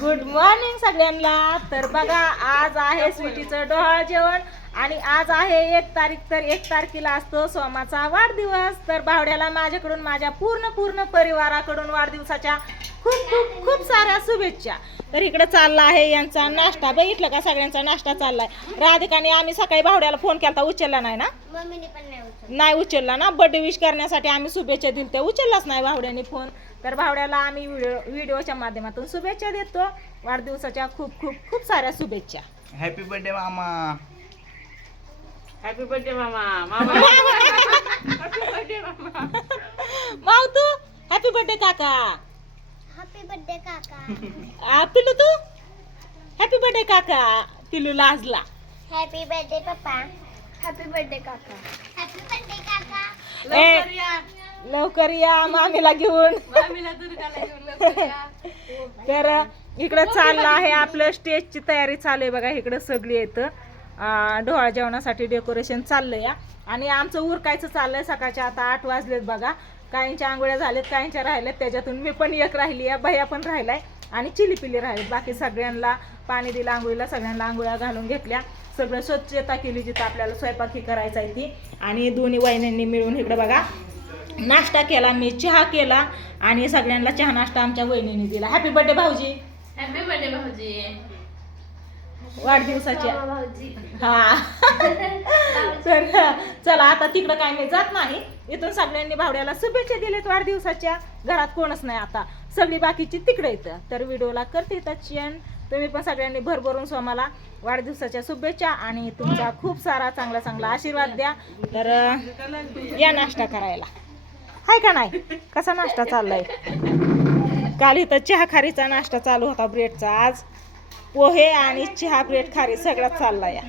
Good morning सगळ्यांना. तर बघा आज आहे स्वीटीचं डोहाळ जेवण आणि आज आहे 1 तारीख. तर 1 तारखेला असतो सोमाचा वाढदिवस. तर भावड्याला माझ्याकडून माझ्या पूर्ण परिवाराकडून वाढदिवसाच्या खूप खूप खूप साऱ्या शुभेच्छा. तर इकडे चालला आहे यांचा नाश्ता. बघितलं का सगळ्यांचा नाश्ता चाललाय. राधिकाने आम्ही सकाळी भावड्याला फोन केला उचलला नाही ना. नाही उचलला ना. बर्थडे विश करण्यासाठी आम्ही शुभेच्छा दिल्या, उचललाच नाही भावड्याने फोन. तर भावड्याला आम्ही व्हिडिओच्या माध्यमातून शुभेच्छा देतो. वाढदिवसाच्या खूप खूप खूप साऱ्या शुभेच्छा. हॅपी बर्थडे मामा. हॅपी बर्थडे मामा. मामा हॅपी बर्थडे मामा. माव तू हॅपी बर्थडे काका. हॅपी बर्थडे काका. पिलू तू हॅपी बर्थडे काका. पिलू लाजला. हॅपी बर्थडे पप्पा. हॅपी बर्थडे काका. हॅपी बर्थडे काका. लवकर या. लवकर या मामीला घेऊन. मामीला दुर्गाला घेऊन लवकर या. तर इकडं चाललं आहे आपलं स्टेजची तयारी चालू आहे. बघा इकडं सगळी येतं डोहाळ जेवणासाठी डेकोरेशन चाललंय या. आणि आमचं उरकायचं चाललंय. सकाळच्या आता 8 वाजलेत बघा. काहींच्या आंघोळ्या झाल्यात, काहींच्या राहिल्यात. त्याच्यातून मी पण एक राहिली आहे, भैया पण राहिलाय आणि चिलीपिली राहिली. बाकी सगळ्यांना पाणी दिलं आंघोळीला. सगळ्यांना आंघोळ्या घालून घेतल्या. सगळं स्वच्छता केली जिथं आपल्याला स्वयंपाक ही करायचा आहे ती. आणि दोन्ही वहिन्यांनी मिळून इकडं बघा नाश्ता केला. मी चहा केला आणि सगळ्यांना चहा नाश्ता आमच्या वहिनीने दिला. हॅपी बर्थडे भाऊजी. हॅपी बर्थडे भाऊजी. वाढदिवसाच्या हा. तर चला आता तिकडं काय मी जात नाही. इथून सगळ्यांनी भावड्याला शुभेच्छा दिलेत वाढदिवसाच्या. घरात कोणच नाही आता, सगळी बाकीची तिकडे येतं. तर व्हिडिओला करते टचन. तुम्ही पण सगळ्यांनी भरभरून सोमाला वाढदिवसाच्या शुभेच्छा आणि तुमचा खूप सारा चांगला आशीर्वाद द्या. तर या नाश्ता करायला. हाय का नाही. कसा नाश्ता चाललाय. काल इथं चहा खारीचा नाश्ता चालू होता ब्रेडचा. आज पोहे आणि चहा ब्रेड खारी सगळं चाललाय.